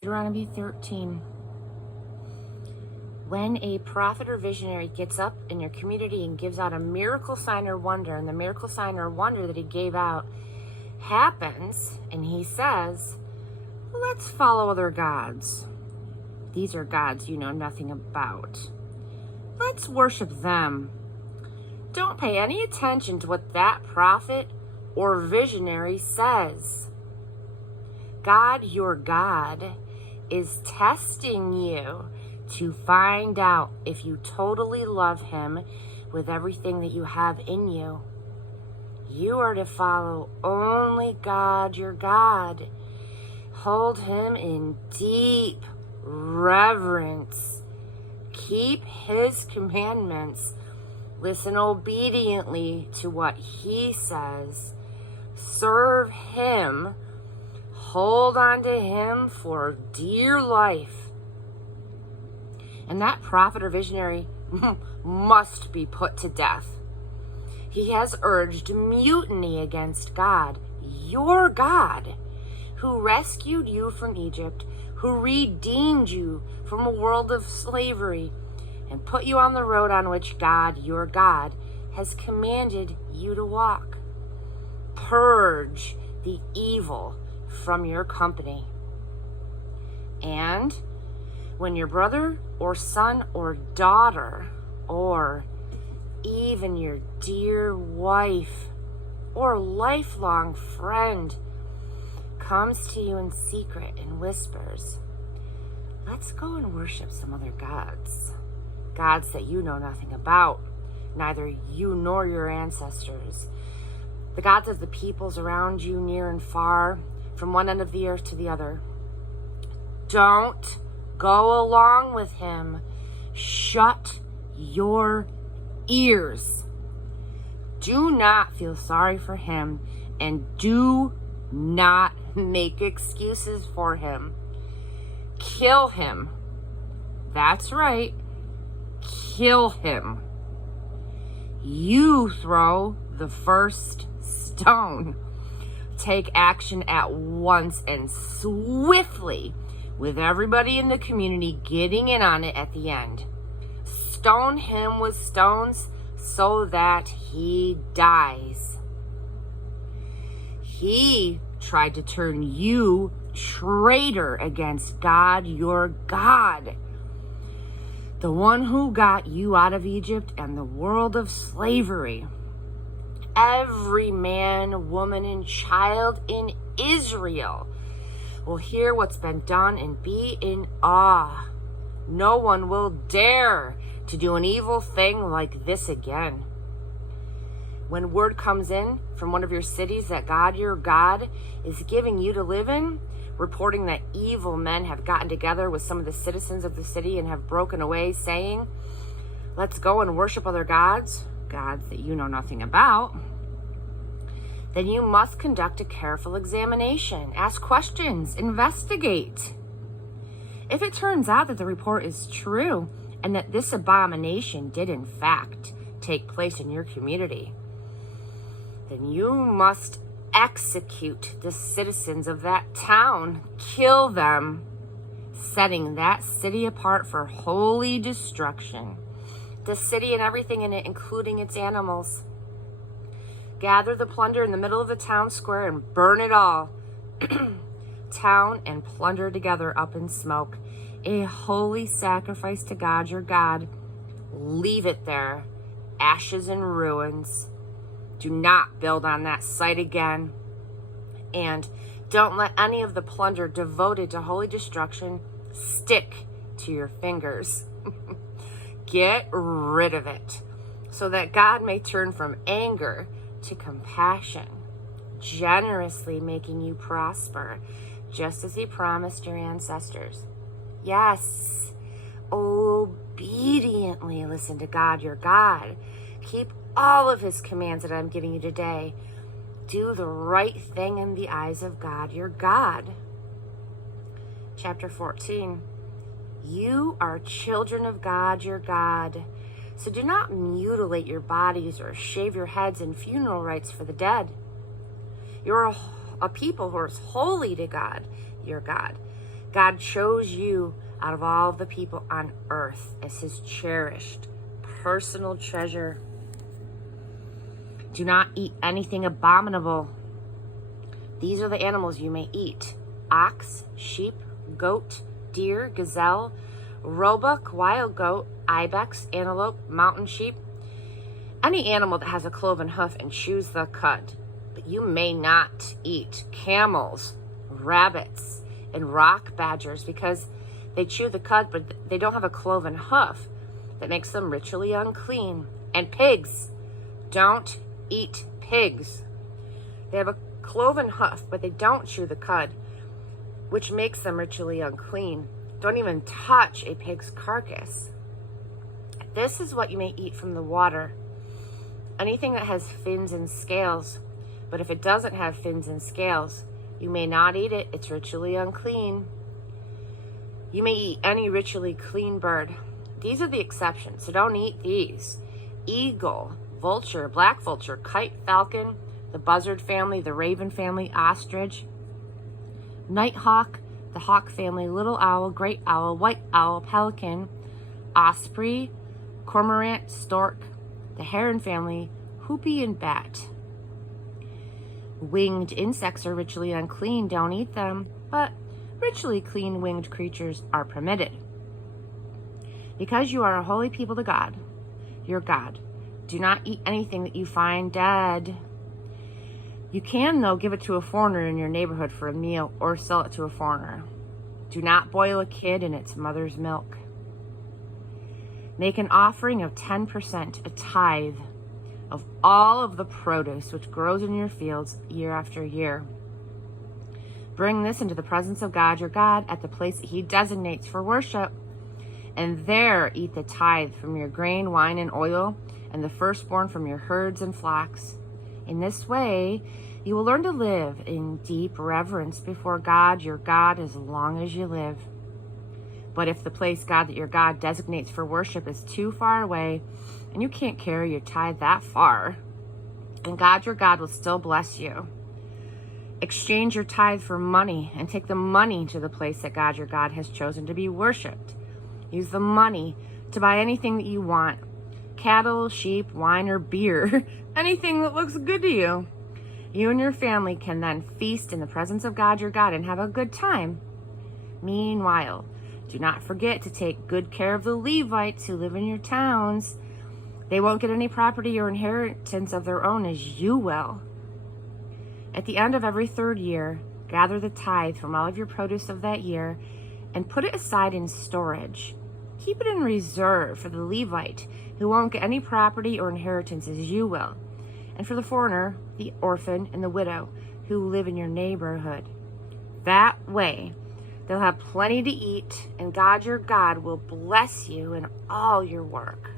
Deuteronomy 13. When a prophet or visionary gets up in your community and gives out a miracle sign or wonder, and the miracle sign or wonder that he gave out happens, and he says, let's follow other gods. These are gods you know nothing about. Let's worship them. Don't pay any attention to what that prophet or visionary says. God, your God, is testing you to find out if you totally love him with everything that you have in you. You are to follow only God, your God. Hold him in deep reverence. Keep his commandments. Listen obediently to what he says. Serve him. Hold on to him for dear life. And that prophet or visionary must be put to death. He has urged mutiny against God, your God, who rescued you from Egypt, who redeemed you from a world of slavery, and put you on the road on which God, your God, has commanded you to walk. Purge the evil from your company. And when your brother or son or daughter, or even your dear wife or lifelong friend comes to you in secret and whispers, let's go and worship some other gods, gods that you know nothing about, neither you nor your ancestors, the gods of the peoples around you near and far, from one end of the earth to the other. Don't go along with him. Shut your ears. Do not feel sorry for him, and do not make excuses for him. Kill him. That's right. Kill him. You throw the first stone. Take action at once and swiftly, with everybody in the community getting in on it at the end. Stone him with stones so that he dies. He tried to turn you traitor against God, your God, the one who got you out of Egypt and the world of slavery. Every man, woman, and child in Israel will hear what's been done and be in awe. No one will dare to do an evil thing like this again. When word comes in from one of your cities that God, your God, is giving you to live in, reporting that evil men have gotten together with some of the citizens of the city and have broken away, saying, let's go and worship other gods, gods that you know nothing about, then you must conduct a careful examination, ask questions, investigate. If it turns out that the report is true and that this abomination did in fact take place in your community, then you must execute the citizens of that town, kill them, setting that city apart for holy destruction. The city and everything in it, including its animals. Gather the plunder in the middle of the town square and burn it all. Town and plunder together up in smoke. A holy sacrifice to God, your God. Leave it there. Ashes and ruins. Do not build on that site again. And don't let any of the plunder devoted to holy destruction stick to your fingers. Get rid of it, so that God may turn from anger to compassion, generously making you prosper, just as he promised your ancestors. Yes, obediently listen to God, your God. Keep all of his commands that I'm giving you today. Do the right thing in the eyes of God, your God. Chapter 14. You are children of God, your God. So do not mutilate your bodies or shave your heads in funeral rites for the dead. You're a people who are holy to God, your God. God chose you out of all the people on earth as his cherished personal treasure. Do not eat anything abominable. These are the animals you may eat: ox, sheep, goat, deer, gazelle, roebuck, wild goat, ibex, antelope, mountain sheep, any animal that has a cloven hoof and chews the cud. But you may not eat camels, rabbits, and rock badgers, because they chew the cud, but they don't have a cloven hoof that makes them ritually unclean. And pigs. Don't eat pigs. They have a cloven hoof, but they don't chew the cud, which makes them ritually unclean. Don't even touch a pig's carcass. This is what you may eat from the water: anything that has fins and scales. But if it doesn't have fins and scales, you may not eat it. It's ritually unclean. You may eat any ritually clean bird. These are the exceptions, so don't eat these: eagle, vulture, black vulture, kite, falcon, the buzzard family, the raven family, ostrich, nighthawk, the hawk family, little owl, great owl, white owl, pelican, osprey, cormorant, stork, the heron family, hoopie, and bat. Winged insects are ritually unclean. Don't eat them, but ritually clean winged creatures are permitted. Because you are a holy people to God, your God, do not eat anything that you find dead. You can, though, give it to a foreigner in your neighborhood for a meal or sell it to a foreigner. Do not boil a kid in its mother's milk. Make an offering of 10%, a tithe, of all of the produce which grows in your fields year after year. Bring this into the presence of God your God at the place that he designates for worship, and there eat the tithe from your grain, wine, and oil, and the firstborn from your herds and flocks. In this way, you will learn to live in deep reverence before God your God as long as you live. But if the place God that your God designates for worship is too far away, and you can't carry your tithe that far, then God your God will still bless you. Exchange your tithe for money and take the money to the place that God your God has chosen to be worshipped. Use the money to buy anything that you want: cattle, sheep, wine, or beer, anything that looks good to you. You and your family can then feast in the presence of God your God and have a good time. Meanwhile, do not forget to take good care of the Levites who live in your towns. They won't get any property or inheritance of their own, as you will. At the end of every third year, gather the tithe from all of your produce of that year and put it aside in storage. Keep it in reserve for the Levite, who won't get any property or inheritance as you will, and for the foreigner, the orphan, and the widow who live in your neighborhood. That way, they'll have plenty to eat, and God your God will bless you in all your work.